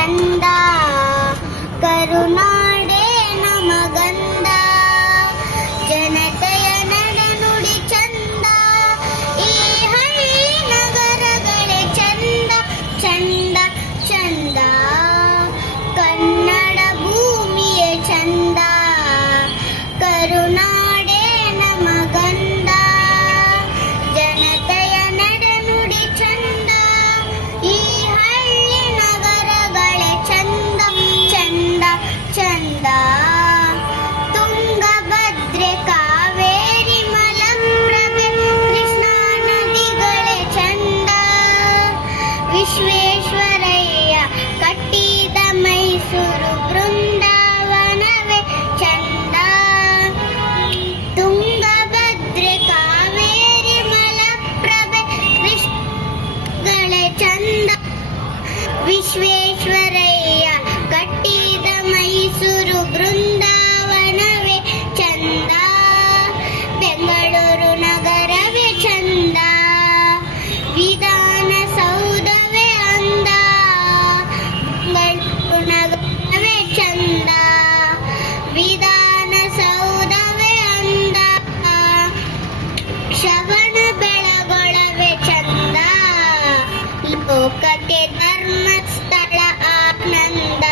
ಚಂದ, ಕರುನಾಡೆ ನಮಗಂದ. ಜನತೆಯ ನಡೆನುಡಿ ಚಂದ, ಈ ಹಳ್ಳಿ ನಗರಗಳೇ ಚಂದ ಚಂದ ಚಂದ. ಕನ್ನಡ ಭೂಮಿಯೇ ಚಂದ, ಕರುನಾಡೆ ನಮಗಂದ. ಜನತೆಯ ನಡೆನುಡಿ ಚಂದ, ಈ ಹಳ್ಳಿ ನಗರಗಳೇ ಚಂದ ಚಂದ ಚಂದ. ತುಂಗಭದ್ರೆ ಕಾವೇರಿ ಮಲಪ್ರಭೆ ಕೃಷ್ಣಾ ನದಿಗಳೇ ಚಂದ. ವಿಶ್ವೇಶ್ವರಯ್ಯ ಕಟ್ಟಿದ ಮೈಸೂರು ಬೃಂದಾವನವೇ ಚಂದ. ತುಂಗಭದ್ರೆ ಕಾವೇರಿ ಮಲಪ್ರಭೆ ಕೃಷ್ಣಗಳೇ ಚಂದ. ವಿಶ್ವೇಶ್ವರಯ್ಯ ಕಟ್ಟಿದ ಮೈಸೂರು ಬೃಂದಾವನವೇ ಚಂದ. ಬೆಂಗಳೂರು ನಗರವೇ ಚಂದ, ವಿಧಾನಸೌಧವೇ ಅಂದ. ಬೆಂಗಳೂರು ನಗರವೇ ಚಂದ, ವಿಧಾನಸೌಧವೇ ಅಂದ. ಶ್ರವಣ ಬೆಳಗೊಳವೇ ಚಂದ, ಲೋಕಕ್ಕೆ ಧರ್ಮಸ್ಥಳ ಆನಂದ.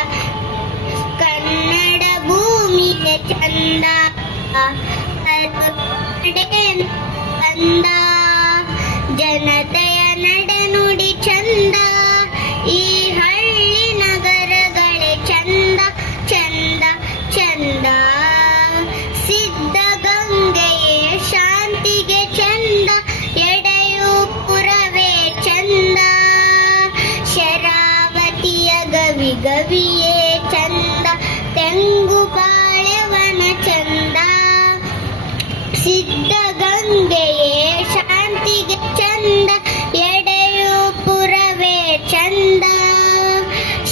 ಕನ್ನಡ ಭೂಮಿಗೆ ಚಂದ, ಕರುನಾಡೆ ಚಂದ. ಜನತೆಯ ನಡೆನುಡಿ ಚಂದ, ಈ ಹಳ್ಳಿ ನಗರಗಳೇ ಚಂದ ಚಂದ ಚಂದ. ಸಿದ್ಧಗಂಗೆಯೇ ಶಾಂತಿಗೆ ಚಂದ, ಎಡೆಯೂಪುರವೇ ಚಂದ. ಶರಾವತಿಯ ಗವಿ ಗವಿಯೇ ಚಂದ, ತೆಂಗು ಬಾಳೆವನ ಚಂದ. ಸಿದ್ಧಗಂಗೆಯೇ ಶಾಂತಿಗೆ ಚಂದ, ಎಡೆಯೂಪುರವೇ ಚಂದ.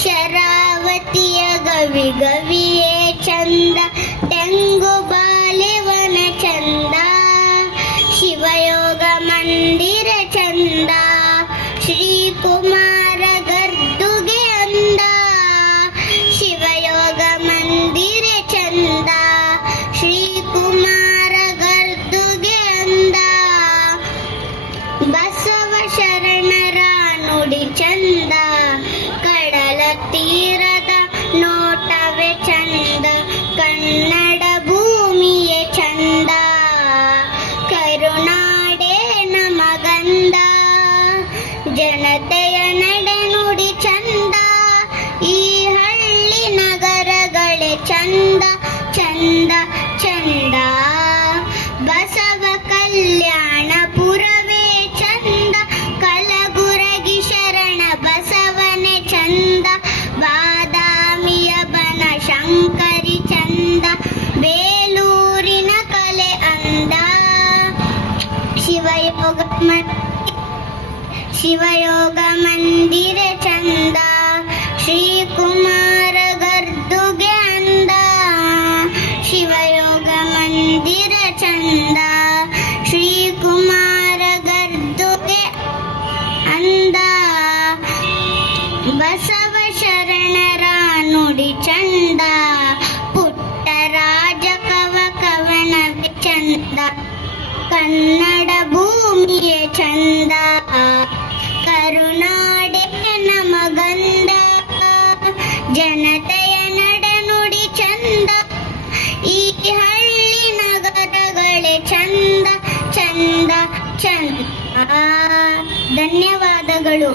ಶರಾವತಿಯ ಗವಿ ಗವಿಯೇ ಚಂದ, ತೆಂಗು ಬಾಳೆವನ ಚಂದ. ಶಿವಯೋಗ ಮಂದಿರ ಚಂದ, ಶ್ರೀಕುಮಾರ ಗರ್ದುಗೆ ಅಂದ. ಶಿವಯೋಗ ಮಂದಿರ ಚಂದ, ಶ್ರೀಕುಮಾರ ಗರ್ದುಗೆ ಅಂದ. ಬಸವ ಶರಣರ ನುಡಿ ಚಂದ, ಕಡಲ ತೀರದ ನೋಟವೇ ಚಂದ. ಕನ್ನಡ ಭೂಮಿಯೇ ಚಂದ, ಕರುನಾಡೆ ನಮಗಂದ. ಜನತೆಯ ನಡೆನುಡಿ ಚಂದ, ಈ ಹಳ್ಳಿ ನಗರಗಳೇ ಚಂದ ಚಂದ ಚಂದ. ಬಸವ ಕಲ್ಯಾಣಪುರವೇ ಚಂದ, ಕಲಬುರಗಿ ಶರಣ ಬಸವನೇ ಚಂದ. ಬಾದಾಮಿಯ ಬನಶಂಕರಿ ಚಂದ, ಬೇಲೂರಿನ ಕಲೆ ಅಂದ. ಶಿವಯೋಗ ಮಂದಿರ ಚಂದ, ಶ್ರೀಕುಮಾರ ಗರ್ದುಗೆ ಅಂದ. ಶಿವಯೋಗ ಮಂದಿರ ಚಂದ, ಶ್ರೀಕುಮಾರ ಗರ್ದುಗೆ ಅಂದ. ಬಸವ ಶರಣರ ನುಡಿ ಚಂದ, ಪುಟ್ಟರಾಜ ಕವನವೇ ಚಂದ. ಕನ್ನಡ ಭೂಮಿಯೇ ಚಂದ, ಕರುನಾಡೆ ನಮಗಂದ. ಜನತೆಯ ನಡೆನುಡಿ ಚಂದ, ಈ ಹಳ್ಳಿ ನಗರಗಳೇ ಚಂದ ಚಂದ ಚಂದ. ಧನ್ಯವಾದಗಳು.